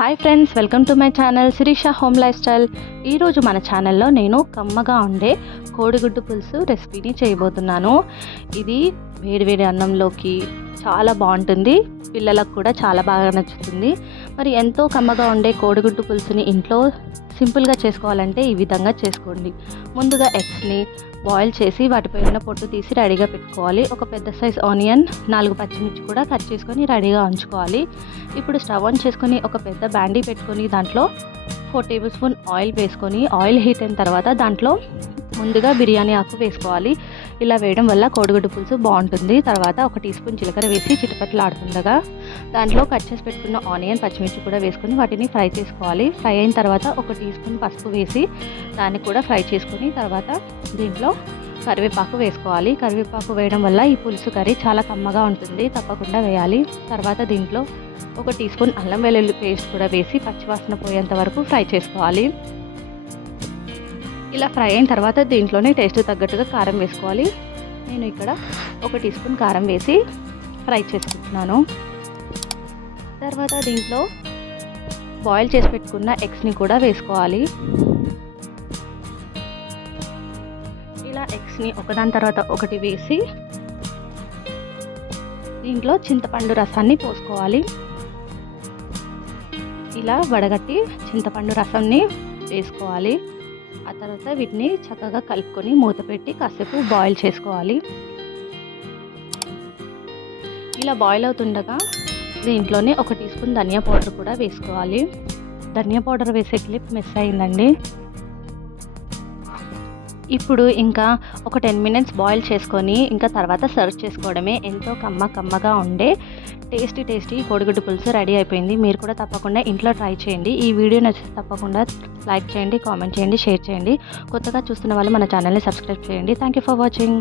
Hi friends, welcome to my channel Sirisha home lifestyle. ఈరోజు మన ఛానల్లో నేను కమ్మగా ఉండే కోడిగుడ్డు పులుసు రెసిపీని చేయబోతున్నాను. ఇది వేడివేడి అన్నంలోకి చాలా బాగుంటుంది, పిల్లలకు కూడా చాలా బాగా నచ్చుతుంది. మరి ఎంతో కమ్మగా ఉండే కోడిగుడ్డు పులుసుని ఇంట్లో సింపుల్గా చేసుకోవాలంటే ఈ విధంగా చేసుకోండి. ముందుగా ఎగ్స్ని బాయిల్ చేసి వాటిపై ఉన్న పొట్టు తీసి రెడీగా పెట్టుకోవాలి. ఒక పెద్ద సైజ్ ఆనియన్, 4 పచ్చిమిర్చి కూడా కట్ చేసుకొని రెడీగా ఉంచుకోవాలి. ఇప్పుడు స్టవ్ ఆన్ చేసుకొని ఒక పెద్ద బాండీ పెట్టుకొని దాంట్లో 4 టేబుల్ స్పూన్ ఆయిల్ వేసుకొని ఆయిల్ హీట్ అయిన తర్వాత దాంట్లో ముందుగా బిర్యానీ ఆకు వేసుకోవాలి. ఇలా వేయడం వల్ల కోడిగుడ్డు పులుసు బాగుంటుంది. తర్వాత 1 టీ స్పూన్ జీలకర్ర వేసి చిటపటలాడుతుండగా దాంట్లో కట్ చేసి పెట్టుకున్న ఆనియన్, పచ్చిమిర్చి కూడా వేసుకొని వాటిని ఫ్రై చేసుకోవాలి. ఫ్రై అయిన తర్వాత 1 టీ స్పూన్ పసుపు వేసి దాన్ని కూడా ఫ్రై చేసుకొని తర్వాత దీంట్లో కరివేపాకు వేసుకోవాలి. కరివేపాకు వేయడం వల్ల ఈ పులుసు కర్రీ చాలా కమ్మగా ఉంటుంది, తప్పకుండా వేయాలి. తర్వాత దీంట్లో 1 టీ స్పూన్ అల్లం వెల్లుల్లి పేస్ట్ కూడా వేసి పచ్చివాసన పోయేంత వరకు ఫ్రై చేసుకోవాలి. ఇలా ఫ్రై అయిన తర్వాత దీంట్లోనే టేస్ట్ తగ్గట్టుగా కారం వేసుకోవాలి. నేను ఇక్కడ 1 టీ స్పూన్ కారం వేసి ఫ్రై చేసుకుంటున్నాను. తర్వాత దీంట్లో బాయిల్ చేసి పెట్టుకున్న ఎగ్స్ని కూడా వేసుకోవాలి. ఇలా ఎగ్స్ని ఒకదాని తర్వాత ఒకటి వేసి దీంట్లో చింతపండు రసాన్ని పోసుకోవాలి. ఇలా వడగట్టి చింతపండు రసాన్ని వేసుకోవాలి. ఆ తర్వాత వీటిని చక్కగా కలుపుకొని మూత పెట్టి కాసేపు బాయిల్ చేసుకోవాలి. ఇలా బాయిల్ అవుతుండగా దీంట్లోనే 1 టీ స్పూన్ ధనియా పౌడర్ కూడా వేసుకోవాలి. ధనియా పౌడర్ వేసే క్లిప్ మిస్ అయిందండి. ఇప్పుడు ఇంకా ఒక 10 మినిట్స్ బాయిల్ చేసుకొని ఇంకా తర్వాత సర్వ్ చేసుకోవడమే. ఎంతో కమ్మగా ఉండే టేస్టీ కోడిగుడ్డు పులుసు రెడీ అయిపోయింది. మీరు కూడా తప్పకుండా ఇంట్లో ట్రై చేయండి. ఈ వీడియో నచ్చితే తప్పకుండా లైక్ చేయండి, కామెంట్ చేయండి, షేర్ చేయండి. కొత్తగా చూస్తున్న వాళ్ళు మన ఛానల్ని సబ్స్క్రైబ్ చేయండి. Thank you for watching.